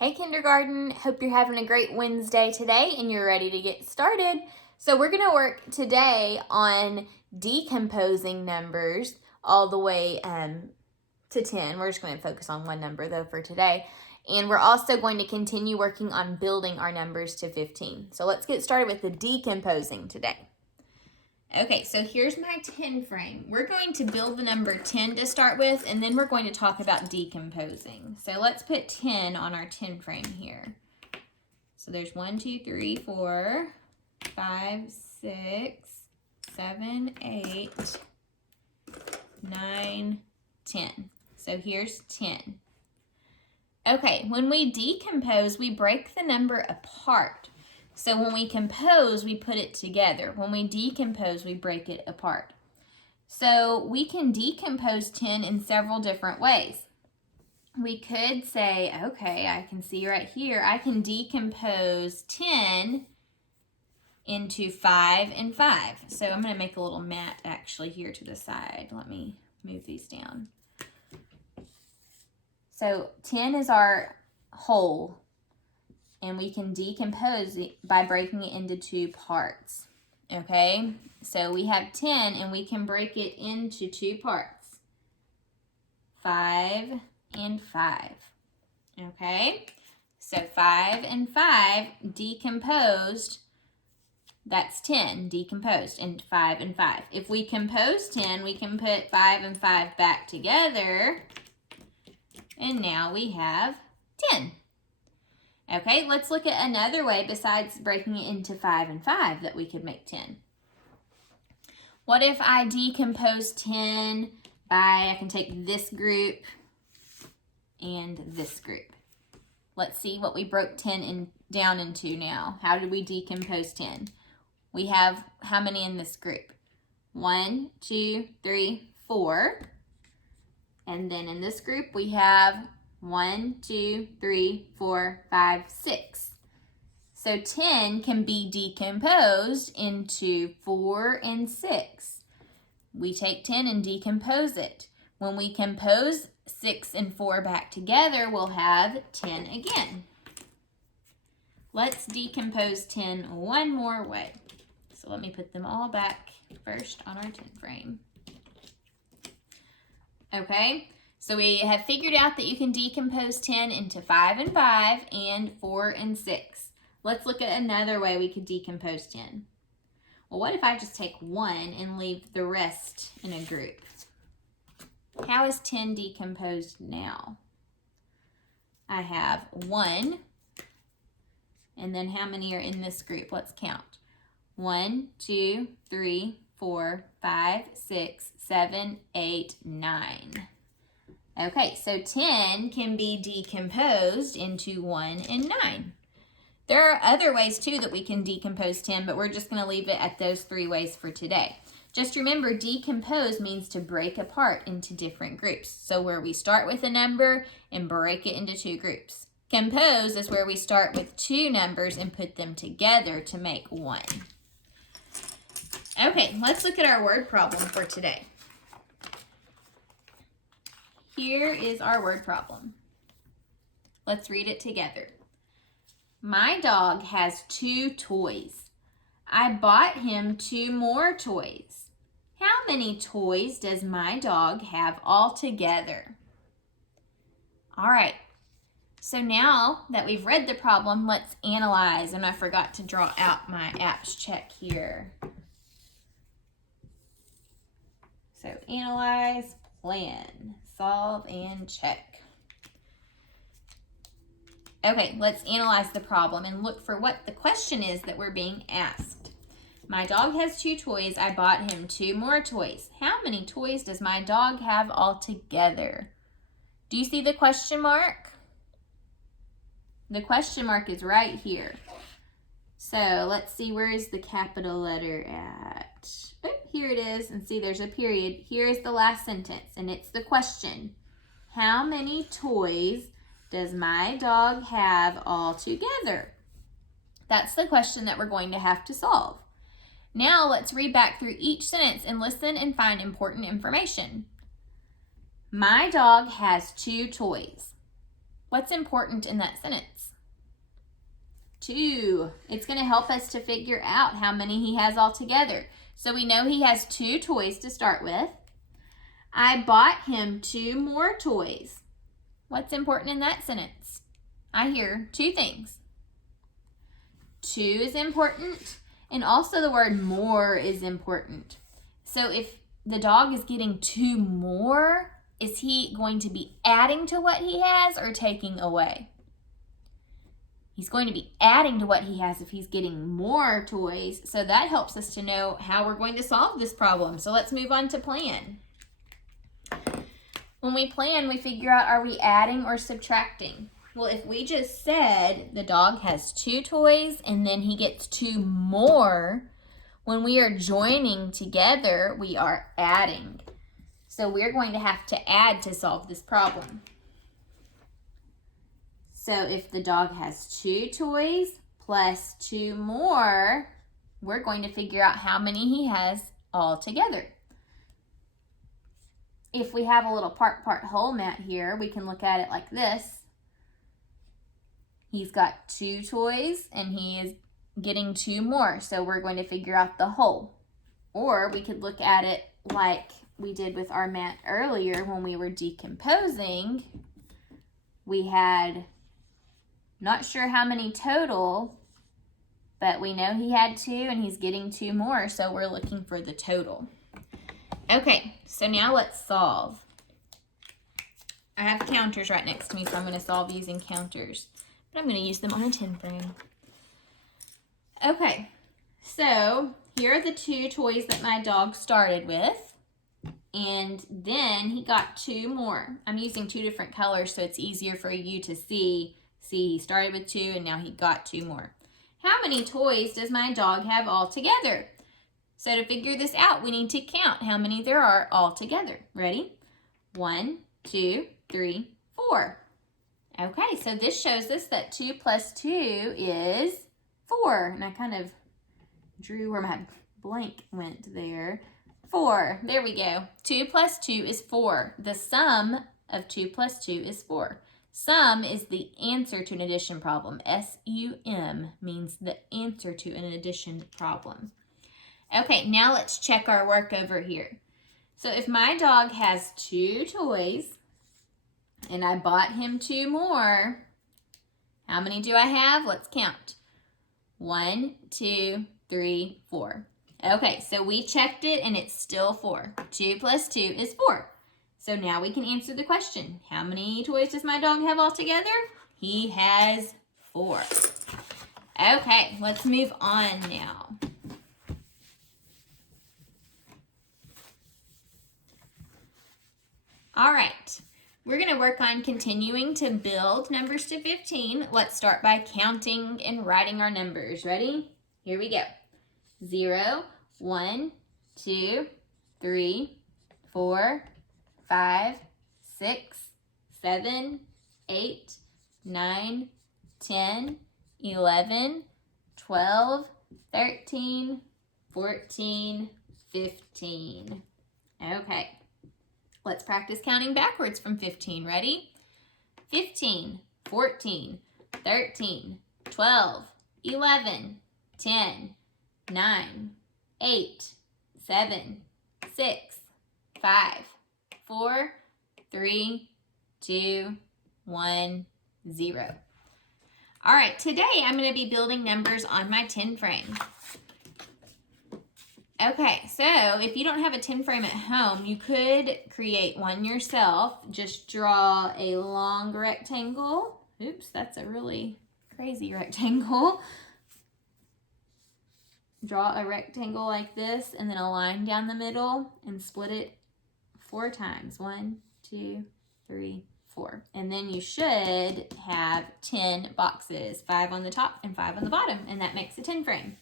Hey kindergarten, hope you're having a great Wednesday today and you're ready to get started. So we're going to work today on decomposing numbers all the way to 10. We're just going to focus on one number though for today. And we're also going to continue working on building our numbers to 15. So let's get started with the decomposing today. Okay, so here's my 10 frame. We're going to build the number 10 to start with, and then we're going to talk about decomposing. So let's put 10 on our 10 frame here. So there's 1, 2, 3, 4, 5, 6, 7, 8, 9, 10. So here's 10. Okay, when we decompose, we break the number apart. So when we compose, we put it together. When we decompose, we break it apart. So we can decompose 10 in several different ways. We could say, okay, I can see right here, I can decompose 10 into 5 and 5. So I'm going to make a little mat actually here to the side. Let me move these down. So 10 is our whole. And we can decompose it by breaking it into 2 parts, okay? So we have 10, and we can break it into 2 parts, 5 and 5, okay? So 5 and 5 decomposed, that's 10 decomposed into 5 and 5. If we compose 10, we can put 5 and 5 back together, and now we have 10. Okay, let's look at another way besides breaking it into 5 and 5 that we could make 10. What if I decompose 10 by, I can take this group and this group. Let's see what we broke 10 down into now. How did we decompose 10? We have how many in this group? 1, 2, 3, 4. And then in this group we have 1, 2, 3, 4, 5, 6. So 10 can be decomposed into 4 and 6. We take 10 and decompose it. When we compose 6 and 4 back together, we'll have 10 again. Let's decompose 10 one more way. So let me put them all back first on our 10 frame. Okay. So we have figured out that you can decompose 10 into 5 and 5 and 4 and 6. Let's look at another way we could decompose 10. Well, what if I just take 1 and leave the rest in a group? How is 10 decomposed now? I have 1, and then how many are in this group? Let's count. 1, 2, 3, 4, 5, 6, 7, 8, 9. Okay, so 10 can be decomposed into 1 and 9. There are other ways too that we can decompose 10, but we're just going to leave it at those 3 ways for today. Just remember, decompose means to break apart into different groups. So where we start with a number and break it into 2 groups. Compose is where we start with 2 numbers and put them together to make 1. Okay, let's look at our word problem for today. Here is our word problem. Let's read it together. My dog has 2 toys. I bought him 2 more toys. How many toys does my dog have altogether? All right. So now that we've read the problem, let's analyze. And I forgot to draw out my apps check here. So analyze, plan, solve, and check. Okay, let's analyze the problem and look for what the question is that we're being asked. My dog has 2 toys. I bought him 2 more toys. How many toys does my dog have altogether? Do you see the question mark? The question mark is right here. So let's see, where is the capital letter at? Oh, here it is, and see there's a period. Here is the last sentence, and it's the question. How many toys does my dog have altogether? That's the question that we're going to have to solve. Now let's read back through each sentence and listen and find important information. My dog has 2 toys. What's important in that sentence? 2. It's going to help us to figure out how many he has altogether. So we know he has 2 toys to start with. I bought him 2 more toys. What's important in that sentence? I hear 2 things. 2 is important, and also the word more is important. So if the dog is getting 2 more, is he going to be adding to what he has or taking away? He's going to be adding to what he has if he's getting more toys. So that helps us to know how we're going to solve this problem. So let's move on to plan. When we plan, we figure out, are we adding or subtracting? Well, if we just said the dog has 2 toys and then he gets 2 more, when we are joining together, we are adding. So we're going to have to add to solve this problem. So if the dog has 2 toys plus 2 more, we're going to figure out how many he has all together. If we have a little part whole mat here, we can look at it like this. He's got 2 toys and he is getting 2 more, so we're going to figure out the whole. Or we could look at it like we did with our mat earlier when we were decomposing. We had not sure how many total, but we know he had 2 and he's getting 2 more, so we're looking for the total. Okay, so now let's solve. I have counters right next to me, so I'm going to solve using counters. But I'm going to use them on a 10 frame. Okay, so here are the 2 toys that my dog started with. And then he got 2 more. I'm using 2 different colors so it's easier for you to see. See, he started with 2 and now he got 2 more. How many toys does my dog have all together? So to figure this out, we need to count how many there are all together. Ready? 1, 2, 3, 4. Okay, so this shows us that 2 plus 2 is 4. And I kind of drew where my blank went there. 4. There we go. 2 plus 2 is 4. The sum of 2 plus 2 is 4. Sum is the answer to an addition problem. S-U-M means the answer to an addition problem. Okay, now let's check our work over here. So if my dog has 2 toys and I bought him 2 more, how many do I have? Let's count. 1, 2, 3, 4. Okay, so we checked it and it's still 4. 2 plus 2 is 4. So now we can answer the question. How many toys does my dog have all together? He has 4. Okay, let's move on now. All right, we're going to work on continuing to build numbers to 15. Let's start by counting and writing our numbers. Ready? Here we go. 0, 1, 2, 3, 4, 5, 6, 7, 8, 9, 10, 11, 12, 13, 14, 15. Okay. Let's practice counting backwards from 15. Ready? 15, 14, 13, 12, 11, 10, 9, 8, 7, 6, 5, 4, 3, 2, 1, 0. All right, today I'm going to be building numbers on my 10 frame. Okay, so if you don't have a 10 frame at home, you could create one yourself. Just draw a long rectangle. Oops, that's a really crazy rectangle. Draw a rectangle like this and then a line down the middle and split it 4 times. 1, 2, 3, 4. And then you should have 10 boxes, 5 on the top and 5 on the bottom, and that makes a 10 frame.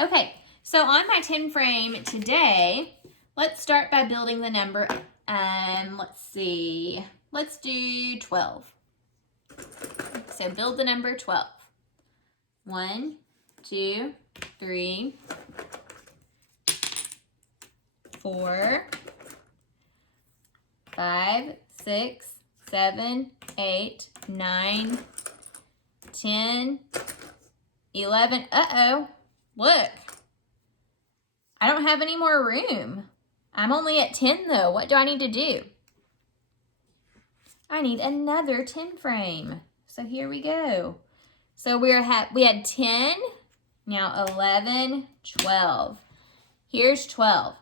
Okay. So on my 10 frame today, let's start by building the number, let's see, let's do 12. So build the number 12. 1, 2, 3, 4, 5, 6, 7, 8, 9, 10, 11. Uh-oh, look. I don't have any more room. I'm only at 10 though. What do I need to do? I need another 10 frame. So here we go. So we had 10, now 11, 12. Here's 12.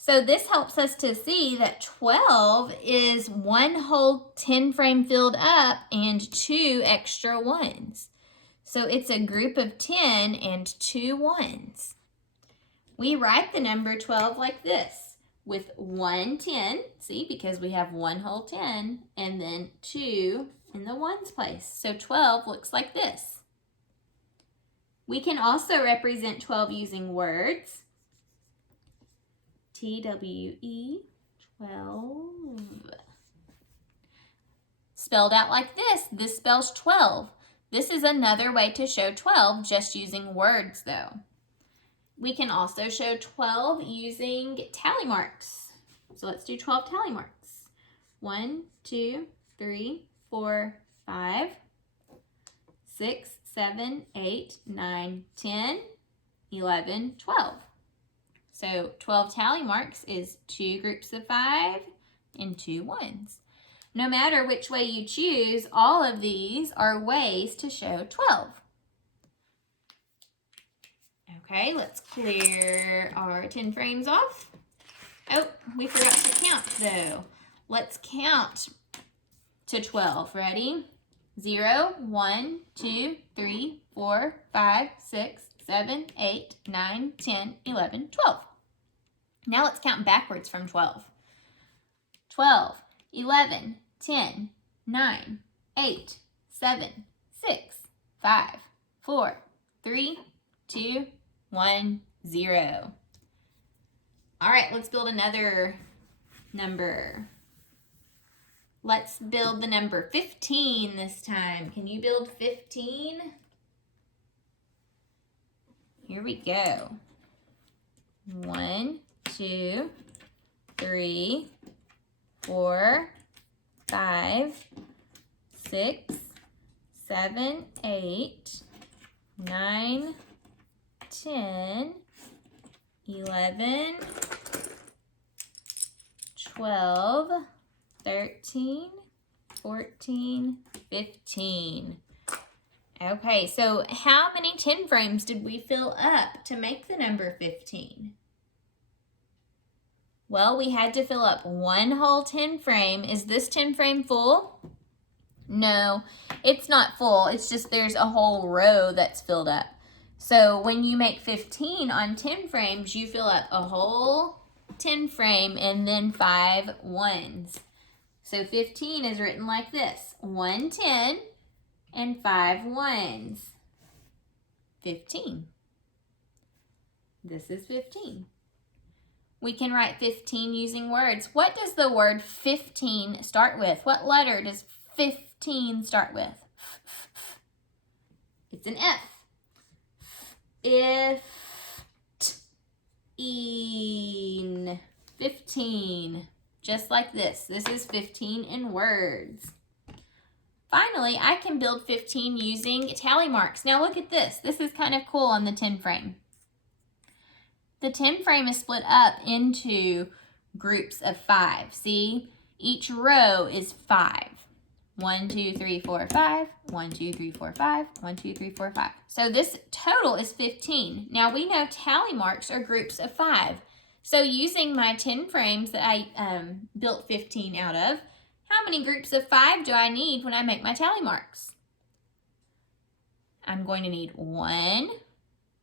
So this helps us to see that 12 is one whole 10 frame filled up and 2 extra ones. So it's a group of 10 and 2 ones. We write the number 12 like this, with 1 10, see, because we have one whole 10, and then 2 in the ones place. So 12 looks like this. We can also represent 12 using words. TWE, 12. Spelled out like this. This spells 12. This is another way to show 12, just using words though. We can also show 12 using tally marks. So let's do 12 tally marks. 1, 2, 3, 4, 5, 6, 7, 8, 9, 10, 11, 12. So 12 tally marks is 2 groups of 5 and 2 ones. No matter which way you choose, all of these are ways to show 12. Okay, let's clear our 10 frames off. Oh, we forgot to count though. Let's count to 12. Ready? 0, 1, 2, 3, 4, 5, 6, 7, 8, 9, 10, 11, 12. Now let's count backwards from 12. 12, 11, 10, 9, 8, 7, 6, 5, 4, 3, 2, 1, 0. All right, let's build another number. Let's build the number 15 this time. Can you build 15? Here we go. 1, 2, 3, 4, 5, 6, 7, 8, 9, 10, 11, 12, 13, 14, 15. Okay, so how many 10 frames did we fill up to make the number 15? Well, we had to fill up one whole 10 frame. Is this 10 frame full? No, it's not full. It's just there's a whole row that's filled up. So when you make 15 on 10 frames, you fill up a whole 10 frame and then 5 ones. So 15 is written like this: 1 10 and 5 ones. 15. This is 15. We can write 15 using words. What does the word 15 start with? What letter does 15 start with? It's an F. Fifteen. 15. Just like this. This is 15 in words. Finally, I can build 15 using tally marks. Now look at this. This is kind of cool on the 10 frame. The 10 frame is split up into groups of 5. See? Each row is 5. 1, 2, 3, 4, 5. 1, 2, 3, 4, 5. 1, 2, 3, 4, 5. So this total is 15. Now we know tally marks are groups of 5. So using my 10 frames that I built 15 out of, how many groups of 5 do I need when I make my tally marks? I'm going to need 1,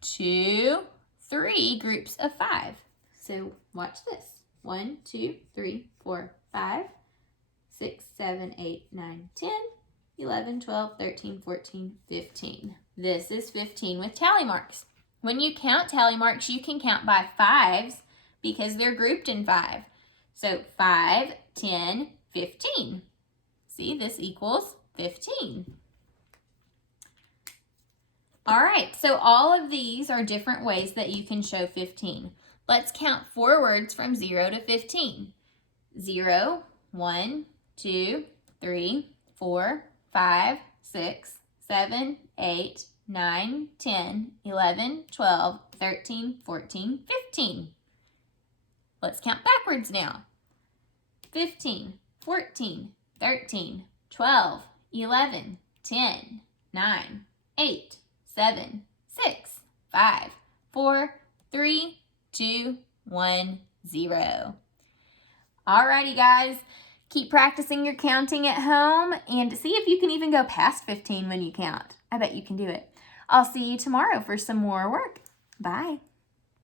2, 3 groups of 5. So watch this. 1, 2, 3, 4, 5, 6, 7, 8, 9, 10, 11, 12, 13, 14, 15. This is 15 with tally marks. When you count tally marks, you can count by 5s because they're grouped in 5. So 5, 10, 15. See, this equals 15. All right, so all of these are different ways that you can show 15. Let's count forwards from 0 to 15. 0, 1, 2, 3, 4, 5, 6, 7, 8, 9, 10, 11, 12, 13, 14, 15. Let's count backwards now. 15, 14, 13, 12, 11, 10, 9, 8, 7, 6, 5, 4, 3, 2, 1, 0. Alrighty, guys. Keep practicing your counting at home and see if you can even go past 15 when you count. I bet you can do it. I'll see you tomorrow for some more work. Bye.